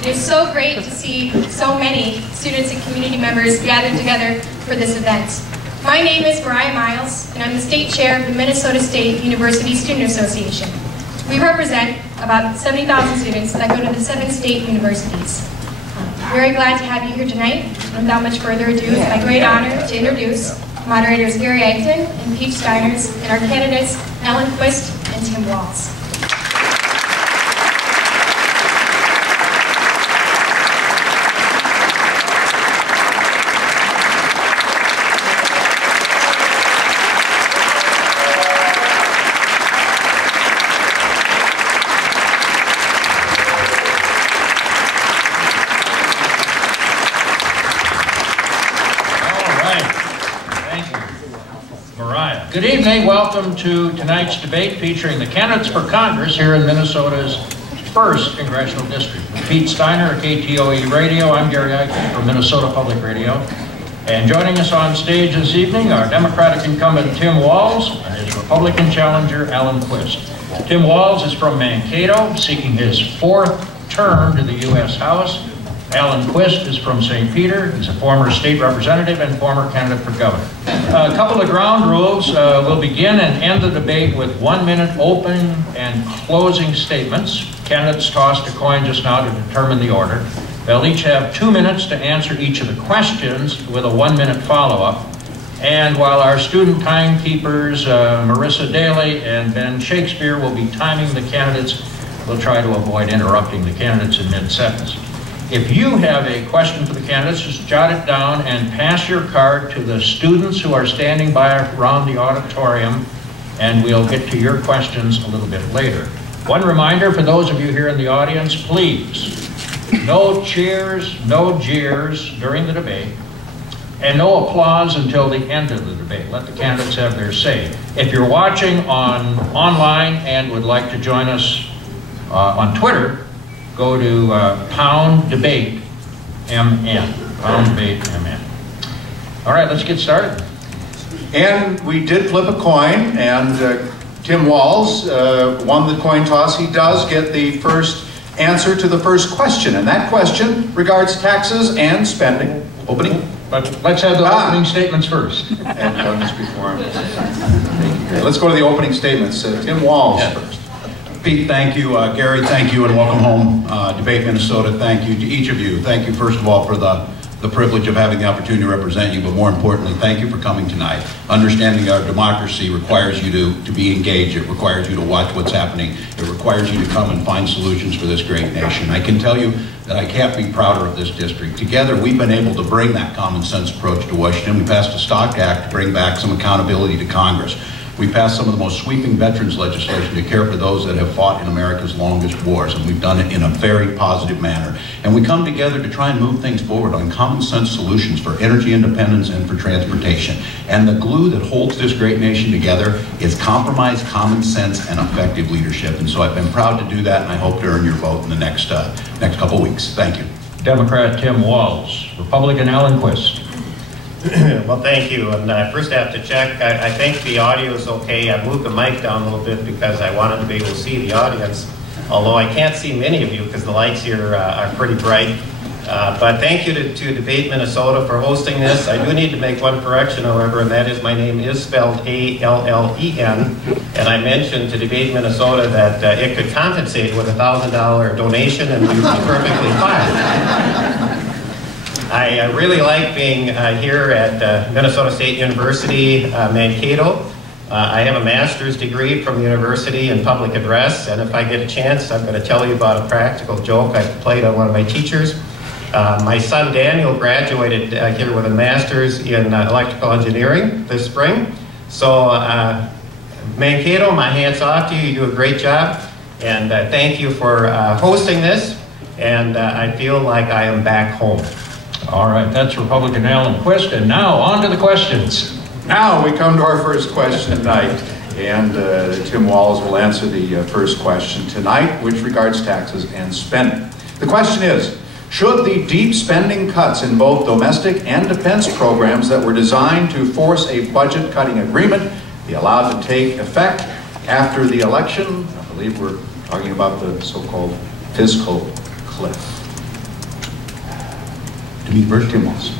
It is so great to see so many students and community members gathered together for this event. My name is Miles, and I'm the state chair of the Minnesota State University Student Association. We represent about 70,000 students that go to the 7 state universities. Very glad to have you here tonight. Without much further ado, it's my great honor to introduce moderators Gary Eichten and Pete Steiners and our candidates Ellen Quist and Tim Walz. Good evening. Welcome to tonight's debate featuring the candidates for Congress here in Minnesota's 1st Congressional District. With Pete Steiner of KTOE Radio, I'm Gary Eichen from Minnesota Public Radio. And joining us on stage this evening are Democratic incumbent Tim Walz and his Republican challenger Ellen Quist. Tim Walz is from Mankato, seeking his 4th term to the U.S. House. Alan Quist is from St. Peter. He's a former state representative and former candidate for governor. A couple of ground rules. We'll begin and end the debate with 1-minute opening and closing statements. Candidates tossed a coin just now to determine the order. They'll each have 2 minutes to answer each of the questions with a 1-minute follow-up. And while our student timekeepers, Marissa Daly and Ben Shakespeare, will be timing the candidates, we'll try to avoid interrupting the candidates in mid-sentence. If you have a question for the candidates, just jot it down and pass your card to the students who are standing by around the auditorium, and we'll get to your questions a little bit later. One reminder for those of you here in the audience, please, no cheers, no jeers during the debate, and no applause until the end of the debate. Let the candidates have their say. If you're watching online and would like to join us on Twitter, go to #DebateMN. #DebateMN. All right, let's get started. And we did flip a coin, and Tim Walz won the coin toss. He does get the first answer to the first question, and that question regards taxes and spending. Opening? But let's have the opening statements first. I've done this before. Let's go to the opening statements. Tim Walz first. Pete, thank you. Gary, thank you, and welcome home. Debate Minnesota, thank you to each of you. Thank you, first of all, for the privilege of having the opportunity to represent you, but more importantly, thank you for coming tonight. Understanding our democracy requires you to be engaged. It requires you to watch what's happening. It requires you to come and find solutions for this great nation. I can tell you that I can't be prouder of this district. Together, we've been able to bring that common sense approach to Washington. We passed a Stock Act to bring back some accountability to Congress. We passed some of the most sweeping veterans legislation to care for those that have fought in America's longest wars, and we've done it in a very positive manner. And we come together to try and move things forward on common sense solutions for energy independence and for transportation. And the glue that holds this great nation together is compromise, common sense, and effective leadership. And so I've been proud to do that, and I hope to earn your vote in the next couple weeks. Thank you. Democrat Tim Walz, Republican Alan Quist. Well, thank you. And I first have to check. I think the audio is okay. I moved the mic down a little bit because I wanted to be able to see the audience, although I can't see many of you because the lights here are pretty bright. But thank you to Debate Minnesota for hosting this. I do need to make one correction, however, and that is my name is spelled A-L-L-E-N. And I mentioned to Debate Minnesota that it could compensate with a $1,000 donation and we would be perfectly fine. I really like being here at Minnesota State University, Mankato. I have a master's degree from the university in public address, and if I get a chance, I'm going to tell you about a practical joke I played on one of my teachers. My son Daniel graduated here with a master's in electrical engineering this spring. So Mankato, my hat's off to you. You do a great job, and thank you for hosting this, and I feel like I am back home. All right, that's Republican Alan Quist, and now on to the questions. Now we come to our first question tonight, and Tim Walz will answer the first question tonight, which regards taxes and spending. The question is, should the deep spending cuts in both domestic and defense programs that were designed to force a budget-cutting agreement be allowed to take effect after the election? I believe we're talking about the so-called fiscal cliff. University of Walz.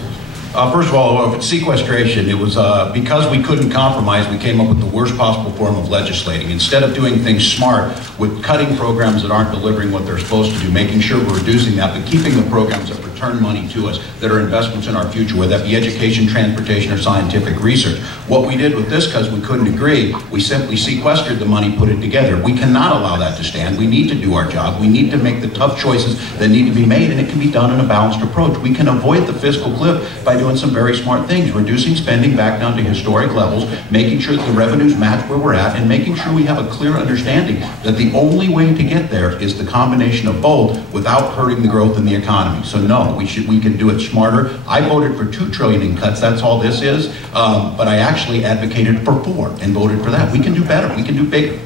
First of all, sequestration, it was because we couldn't compromise, we came up with the worst possible form of legislating. Instead of doing things smart with cutting programs that aren't delivering what they're supposed to do, making sure we're reducing that, but keeping the programs that return money to us, that are investments in our future, whether that be education, transportation, or scientific research. What we did with this, because we couldn't agree, we simply sequestered the money, put it together. We cannot allow that to stand. We need to do our job. We need to make the tough choices that need to be made, and it can be done in a balanced approach. We can avoid the fiscal cliff by doing some very smart things, reducing spending back down to historic levels, making sure that the revenues match where we're at, and making sure we have a clear understanding that the only way to get there is the combination of both without hurting the growth in the economy. So no, we can do it smarter. I voted for $2 trillion in cuts, that's all this is, but I actually advocated for 4 and voted for that. We can do better, we can do bigger.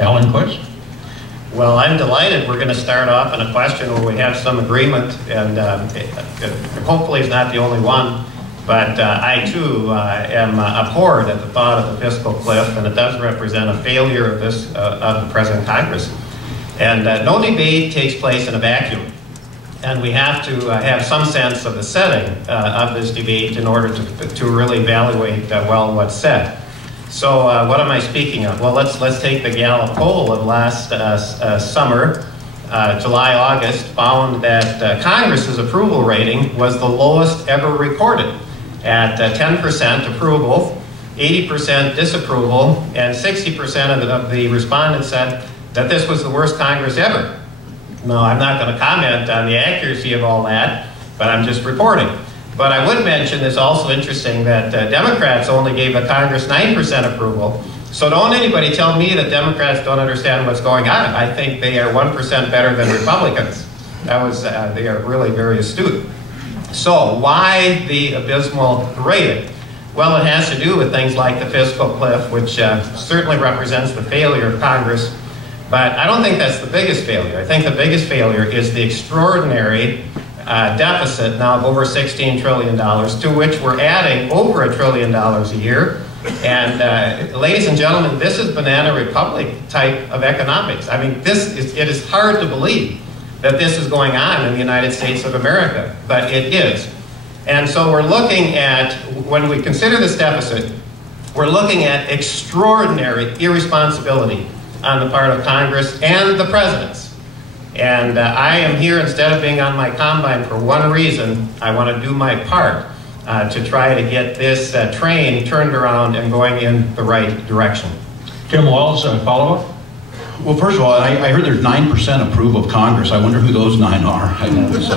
Alan Quist? Well, I'm delighted we're going to start off on a question where we have some agreement, and hopefully it's not the only one, but I too am abhorred at the thought of the fiscal cliff, and it does represent a failure of the present Congress. And no debate takes place in a vacuum, and we have to have some sense of the setting of this debate in order to really evaluate well what's said. So what am I speaking of? Well, let's take the Gallup poll of last summer, July, August, found that Congress's approval rating was the lowest ever recorded at 10% approval, 80% disapproval, and 60% of the respondents said that this was the worst Congress ever. No, I'm not going to comment on the accuracy of all that, but I'm just reporting. But I would mention it's also interesting that Democrats only gave the Congress 9% approval. So don't anybody tell me that Democrats don't understand what's going on. I think they are 1% better than Republicans. They are really very astute. So why the abysmal rating? Well, it has to do with things like the fiscal cliff, which certainly represents the failure of Congress. But I don't think that's the biggest failure. I think the biggest failure is the extraordinary deficit now of over $16 trillion, to which we're adding over $1 trillion a year. And ladies and gentlemen, this is Banana Republic type of economics. I mean, it is hard to believe that this is going on in the United States of America, but it is. And so we're looking at, when we consider this deficit, we're looking at extraordinary irresponsibility on the part of Congress and the presidents. And I am here instead of being on my combine for one reason. I want to do my part to try to get this train turned around and going in the right direction. Tim Walz, follow-up? Well, first of all, I heard there's 9% approval of Congress. I wonder who those 9 are. I'm curious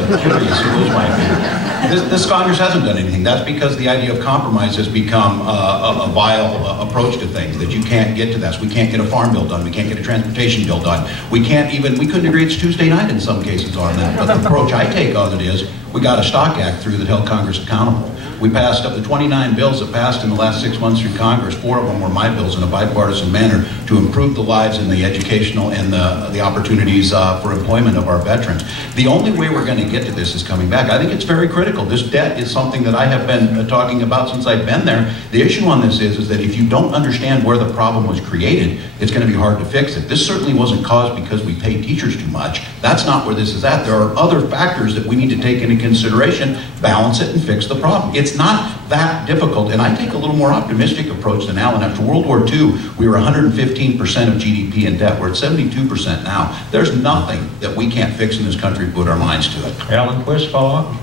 who those might be. This Congress hasn't done anything. That's because the idea of compromise has become a vile approach to things, that you can't get to this. We can't get a farm bill done. We can't get a transportation bill done. We couldn't agree it's Tuesday night in some cases on that. But the approach I take on it is, we got a Stock Act through that held Congress accountable. We passed up the 29 bills that passed in the last 6 months through Congress. 4 of them were my bills in a bipartisan manner to improve the lives and the educational and the opportunities for employment of our veterans. The only way we're going to get to this is coming back. I think it's very critical. This debt is something that I have been talking about since I've been there. The issue on this is that if you don't understand where the problem was created, it's going to be hard to fix it. This certainly wasn't caused because we pay teachers too much. That's not where this is at. There are other factors that we need to take into consideration, balance it, and fix the problem. It's not that difficult, and I take a little more optimistic approach than Alan. After World War II, we were 115% of GDP in debt. We're at 72% now. There's nothing that we can't fix in this country if we put our minds to it. Alan Quist, follow-up?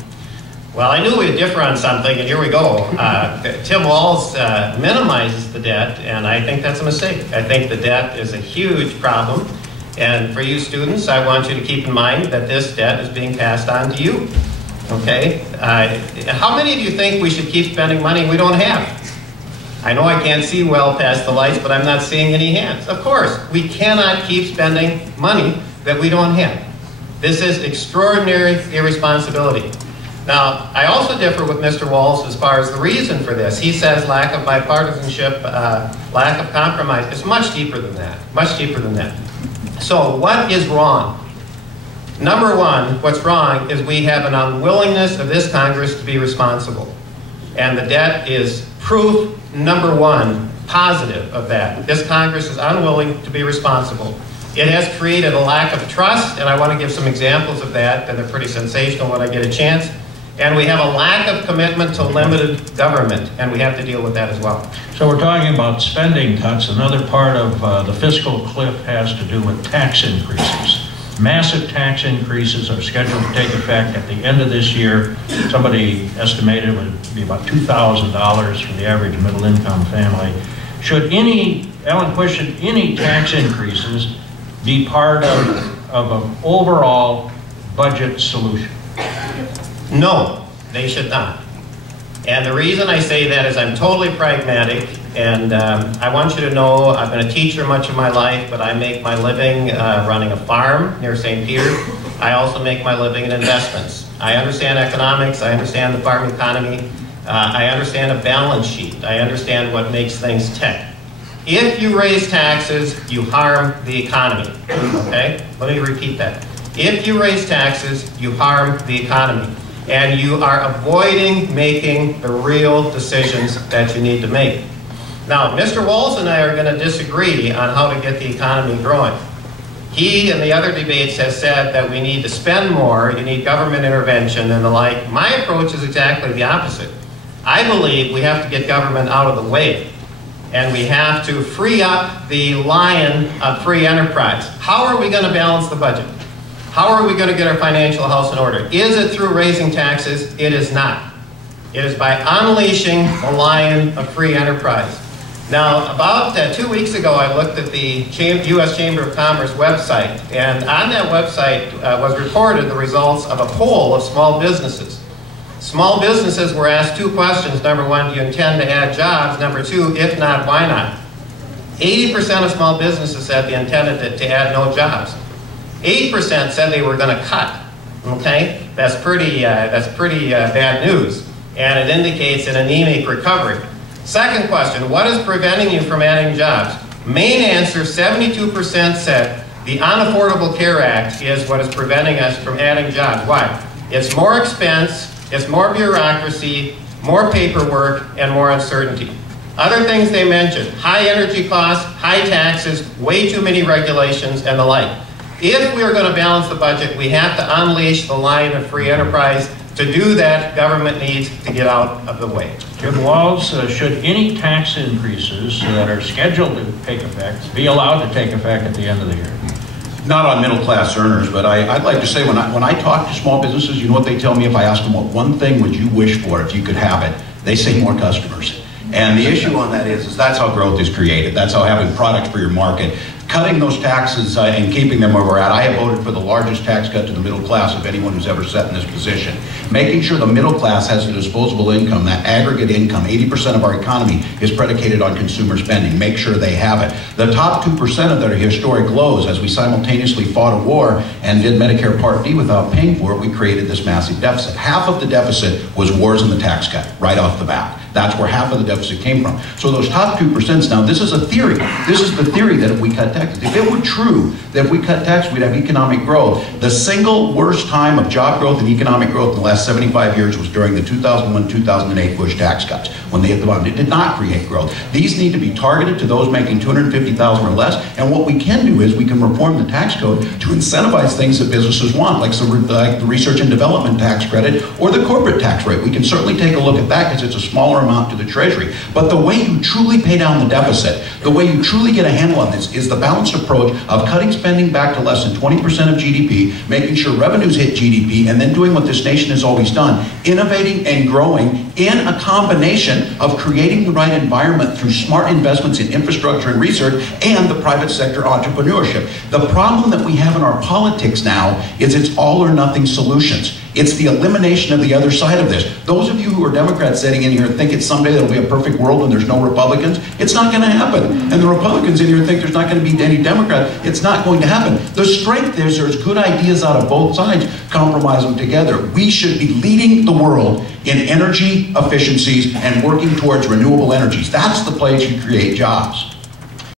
Well, I knew we'd differ on something, and here we go. Tim Walz minimizes the debt, and I think that's a mistake. I think the debt is a huge problem, and for you students, I want you to keep in mind that this debt is being passed on to you. Okay? How many of you think we should keep spending money we don't have? I know I can't see well past the lights, but I'm not seeing any hands. Of course, we cannot keep spending money that we don't have. This is extraordinary irresponsibility. Now, I also differ with Mr. Walz as far as the reason for this. He says lack of bipartisanship, lack of compromise. It's much deeper than that, much deeper than that. So what is wrong? Number one, what's wrong is we have an unwillingness of this Congress to be responsible. And the debt is proof number one, positive of that. This Congress is unwilling to be responsible. It has created a lack of trust, and I want to give some examples of that, and they're pretty sensational when I get a chance. And we have a lack of commitment to limited government, and we have to deal with that as well. So we're talking about spending cuts. Another part of the fiscal cliff has to do with tax increases. Massive tax increases are scheduled to take effect at the end of this year. Somebody estimated it would be about $2,000 for the average middle-income family. Alan Quist, should any tax increases be part of an overall budget solution? No, they should not. And the reason I say that is I'm totally pragmatic, and I want you to know I've been a teacher much of my life, but I make my living running a farm near St. Peter. I also make my living in investments. I understand economics, I understand the farm economy, I understand a balance sheet, I understand what makes things tick. If you raise taxes, you harm the economy, okay? Let me repeat that. If you raise taxes, you harm the economy. And you are avoiding making the real decisions that you need to make. Now, Mr. Walz and I are going to disagree on how to get the economy growing. He, in the other debates, has said that we need to spend more, you need government intervention and the like. My approach is exactly the opposite. I believe we have to get government out of the way, and we have to free up the lion of free enterprise. How are we going to balance the budget? How are we going to get our financial house in order? Is it through raising taxes? It is not. It is by unleashing the lion of free enterprise. Now, about 2 weeks ago, I looked at the U.S. Chamber of Commerce website, and on that website was reported the results of a poll of small businesses. Small businesses were asked 2 questions. Number 1, do you intend to add jobs? Number 2, if not, why not? 80% of small businesses said they intended to add no jobs. 8% said they were going to cut. Okay, that's pretty bad news, and it indicates an anemic recovery. Second question: what is preventing you from adding jobs? Main answer: 72% said the Unaffordable Care Act is what is preventing us from adding jobs. Why? It's more expense, it's more bureaucracy, more paperwork, and more uncertainty. Other things they mentioned: high energy costs, high taxes, way too many regulations, and the like. If we are going to balance the budget, we have to unleash the lion of free enterprise. To do that, government needs to get out of the way. Jim Walz, should any tax increases that are scheduled to take effect be allowed to take effect at the end of the year? Not on middle-class earners, but I'd like to say when I talk to small businesses, you know what they tell me if I ask them what one thing would you wish for if you could have it? They say more customers. And the issue on that is that's how growth is created. That's how having products for your market. Cutting those taxes and keeping them where we're at. I have voted for the largest tax cut to the middle class of anyone who's ever sat in this position. Making sure the middle class has a disposable income, that aggregate income, 80% of our economy is predicated on consumer spending. Make sure they have it. The top 2% of their historic lows, as we simultaneously fought a war and did Medicare Part D without paying for it, we created this massive deficit. Half of the deficit was wars and the tax cut, right off the bat. That's where half of the deficit came from. So those top 2%, now this is a theory. This is the theory that if we cut taxes, if it were true that if we cut taxes, we'd have economic growth. The single worst time of job growth and economic growth in the last 75 years was during the 2001-2008 Bush tax cuts, when they hit the bottom. It did not create growth. These need to be targeted to those making $250,000 or less, and what we can do is we can reform the tax code to incentivize things that businesses want, like the research and development tax credit or the corporate tax rate. We can certainly take a look at that because it's a smaller amount to the Treasury. But the way you truly pay down the deficit, the way you truly get a handle on this is the balanced approach of cutting spending back to less than 20% of GDP, making sure revenues hit GDP, and then doing what this nation has always done, innovating and growing in a combination of creating the right environment through smart investments in infrastructure and research and the private sector entrepreneurship. The problem that we have in our politics now is it's all or nothing solutions. It's the elimination of the other side of this. Those of you who are Democrats sitting in here think it's someday there'll be a perfect world and there's no Republicans, it's not going to happen. And the Republicans in here think there's not going to be any Democrats, it's not going to happen. The strength is there's good ideas out of both sides, compromise them together. We should be leading the world in energy efficiencies and working towards renewable energies. That's the place you create jobs.